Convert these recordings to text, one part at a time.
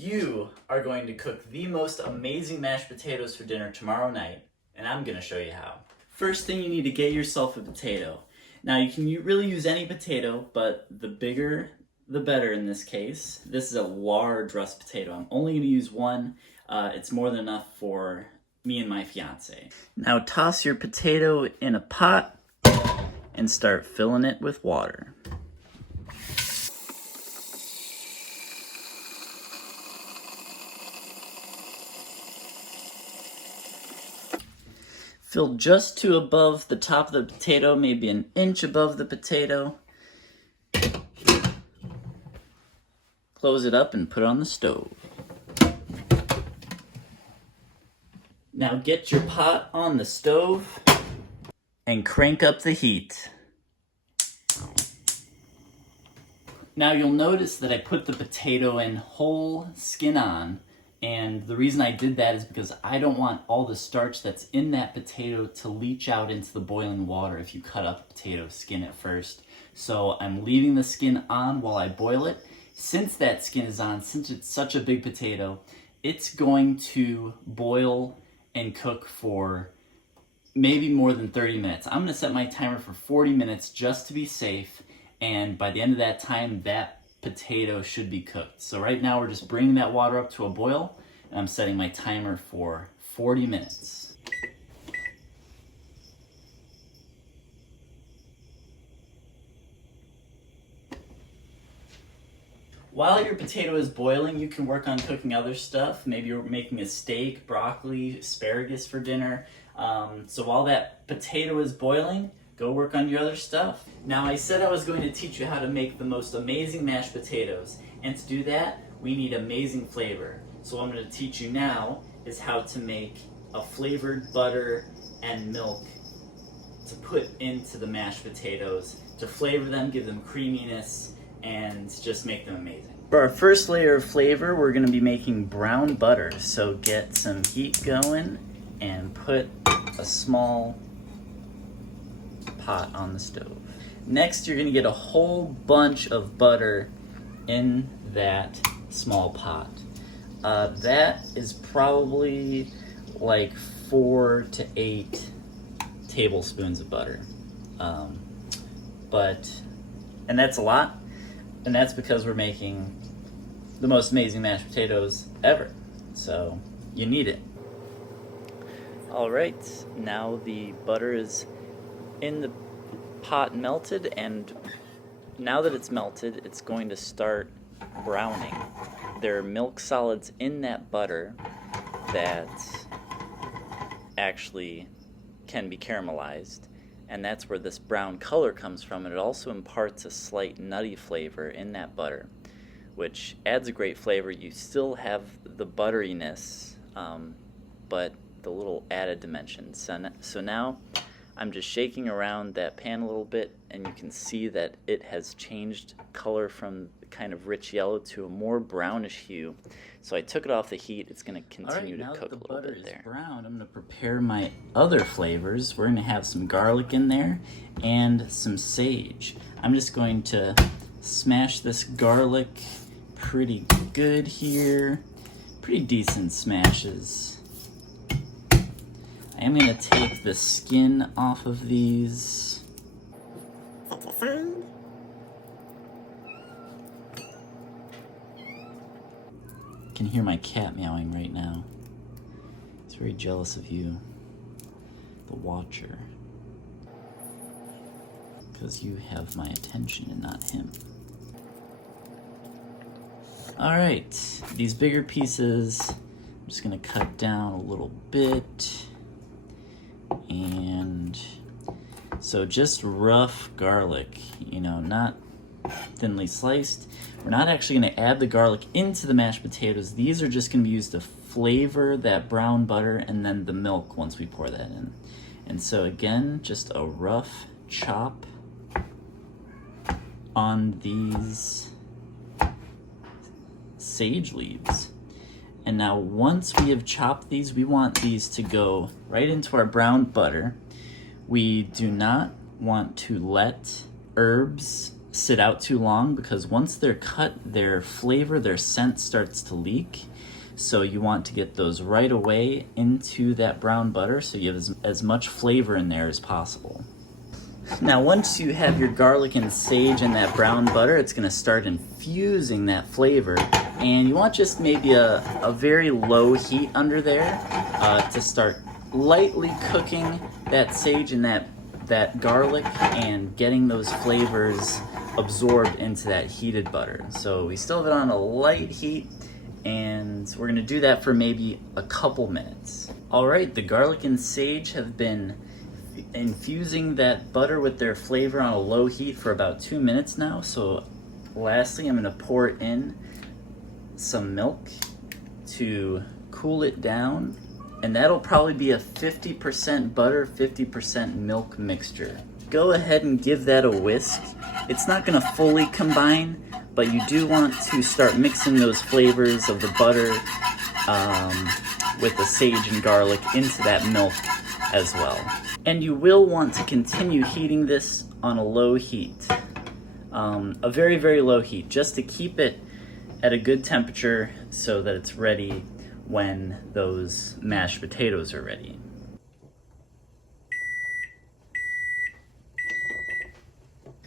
You are going to cook the most amazing mashed potatoes for dinner tomorrow night, and I'm going to show you how. First thing, you need to get yourself a potato. Now you can really use any potato, but the bigger the better in this case. This is a large russet potato. I'm only going to use one. It's more than enough for me and my fiance. Now toss your potato in a pot and start filling it with water. Fill just to above the top of the potato, maybe an inch above the potato. Close it up and put it on the stove. Now get your pot on the stove and crank up the heat. Now you'll notice that I put the potato in whole, skin on, and the reason I did that is because I don't want all the starch that's in that potato to leach out into the boiling water if you cut up the potato skin at first. So I'm leaving the skin on while I boil it. Since that skin is on, since it's such a big potato, it's going to boil and cook for maybe more than 30 minutes. I'm gonna set my timer for 40 minutes just to be safe, and by the end of that time, that potato should be cooked. So right now we're just bringing that water up to a boil, and I'm setting my timer for 40 minutes. While your potato is boiling, you can work on cooking other stuff. Maybe you're making a steak, broccoli, asparagus for dinner. So while that potato is boiling, go work on your other stuff. Now I said I was going to teach you how to make the most amazing mashed potatoes, and to do that, we need amazing flavor. So what I'm going to teach you now is how to make a flavored butter and milk to put into the mashed potatoes, to flavor them, give them creaminess, and just make them amazing. For our first layer of flavor, we're going to be making brown butter. So get some heat going and put a small pot on the stove. Next, you're going to get a whole bunch of butter in that small pot. That is probably like 4 to 8 tablespoons of butter. And that's a lot. And that's because we're making the most amazing mashed potatoes ever. So you need it. All right, now the butter is in the pot melted, and now that it's melted, it's going to start browning. There are milk solids in that butter that actually can be caramelized, and that's where this brown color comes from, and it also imparts a slight nutty flavor in that butter, which adds a great flavor. You still have the butteriness, but the little added dimension. So now I'm just shaking around that pan a little bit, and you can see that it has changed color from kind of rich yellow to a more brownish hue. So I took it off the heat. It's going to continue to cook a little bit there. Brown, I'm going to prepare my other flavors. We're going to have some garlic in there and some sage. I'm just going to smash this garlic pretty good here. Pretty decent smashes. I am going to take the skin off of these. I can hear my cat meowing right now. He's very jealous of you, the watcher, because you have my attention and not him. All right, these bigger pieces, I'm just going to cut down a little bit. And so just rough garlic, not thinly sliced. We're not actually going to add the garlic into the mashed potatoes. These are just going to be used to flavor that brown butter and then the milk once we pour that in. And so again, just a rough chop on these sage leaves. And now once we have chopped these, we want these to go right into our brown butter. We do not want to let herbs sit out too long, because once they're cut, their flavor, their scent starts to leak. So you want to get those right away into that brown butter so you have as much flavor in there as possible. Now once you have your garlic and sage in that brown butter, it's going to start infusing that flavor, and you want just maybe a very low heat under there to start lightly cooking that sage and that garlic and getting those flavors absorbed into that heated butter. So we still have it on a light heat, and we're gonna do that for maybe a couple minutes. All right, the garlic and sage have been infusing that butter with their flavor on a low heat for about 2 minutes now. So lastly, I'm gonna pour in some milk to cool it down, and that'll probably be a 50% butter, 50% milk mixture. Go ahead and give that a whisk. It's not gonna fully combine, but you do want to start mixing those flavors of the butter with the sage and garlic into that milk as well. And you will want to continue heating this on a low heat, a very, very low heat, just to keep it at a good temperature so that it's ready when those mashed potatoes are ready.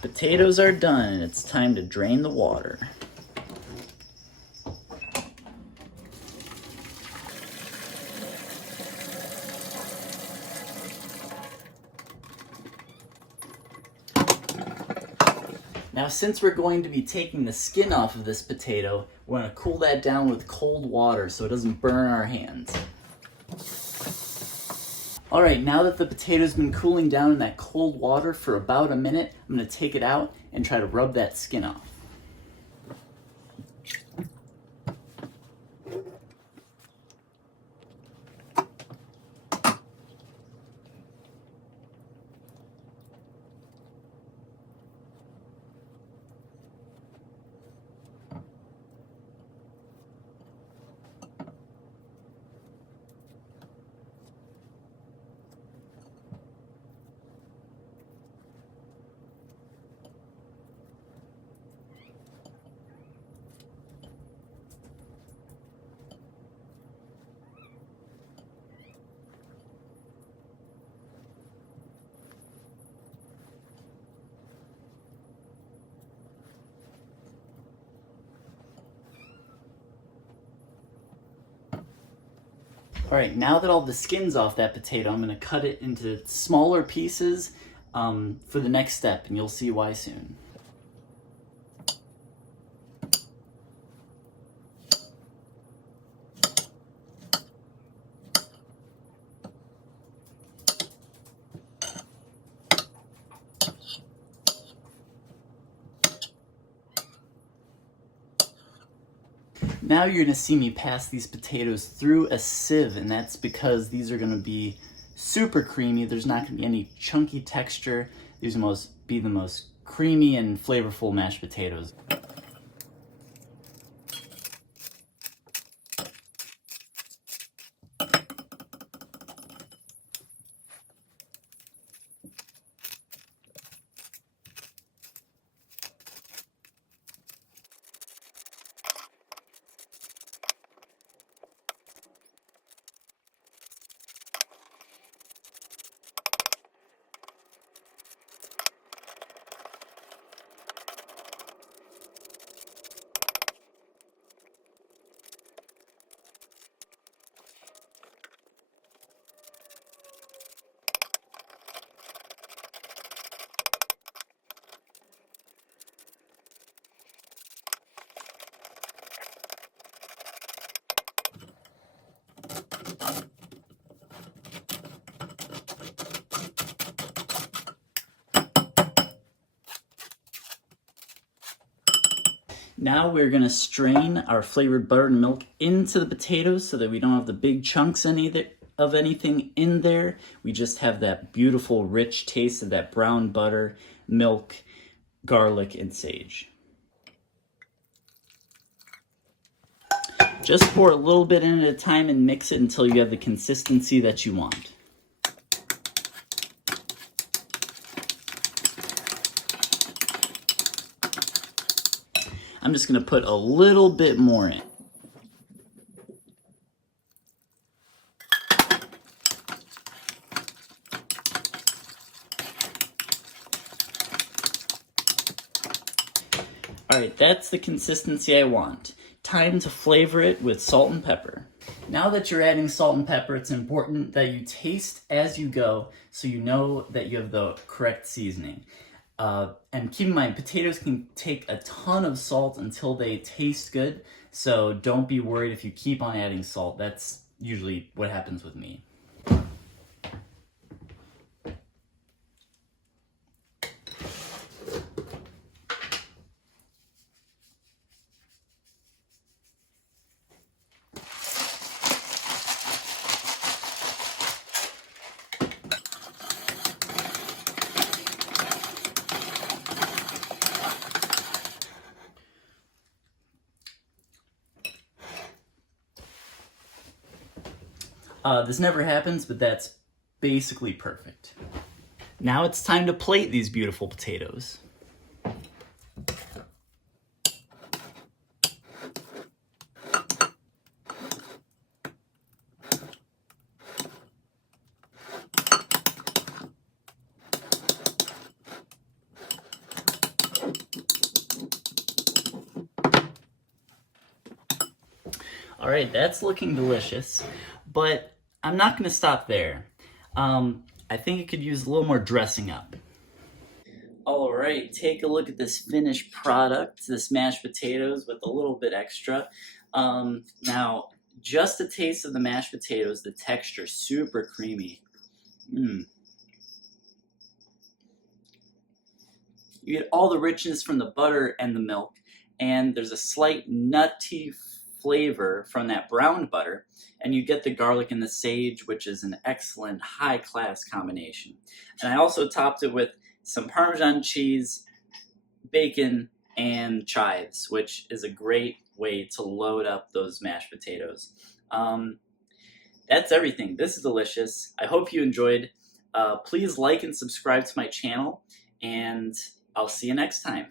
Potatoes are done, and it's time to drain the water. Now, since we're going to be taking the skin off of this potato, we're going to cool that down with cold water so it doesn't burn our hands. All right, now that the potato's been cooling down in that cold water for about a minute, I'm going to take it out and try to rub that skin off. All right, now that all the skin's off that potato, I'm gonna cut it into smaller pieces for the next step, and you'll see why soon. Now you're gonna see me pass these potatoes through a sieve, and that's because these are gonna be super creamy. There's not gonna be any chunky texture. These will be the most creamy and flavorful mashed potatoes. Now we're gonna strain our flavored butter and milk into the potatoes so that we don't have the big chunks of anything in there. We just have that beautiful, rich taste of that brown butter, milk, garlic, and sage. Just pour a little bit in at a time and mix it until you have the consistency that you want. just going to put a little bit more in. Alright, that's the consistency I want. Time to flavor it with salt and pepper. Now that you're adding salt and pepper, it's important that you taste as you go so you know that you have the correct seasoning. And keep in mind, potatoes can take a ton of salt until they taste good, so don't be worried if you keep on adding salt. That's usually what happens with me. This never happens, but that's basically perfect. Now it's time to plate these beautiful potatoes. All right, that's looking delicious, but I'm not going to stop there. I think it could use a little more dressing up. All right, take a look at this finished product, this mashed potatoes with a little bit extra. Now, just a taste of the mashed potatoes, the texture super creamy. You get all the richness from the butter and the milk, and there's a slight nutty flavor from that browned butter, and you get the garlic and the sage, which is an excellent high-class combination. And I also topped it with some Parmesan cheese, bacon, and chives, which is a great way to load up those mashed potatoes. That's everything. This is delicious. I hope you enjoyed. Please like and subscribe to my channel, and I'll see you next time.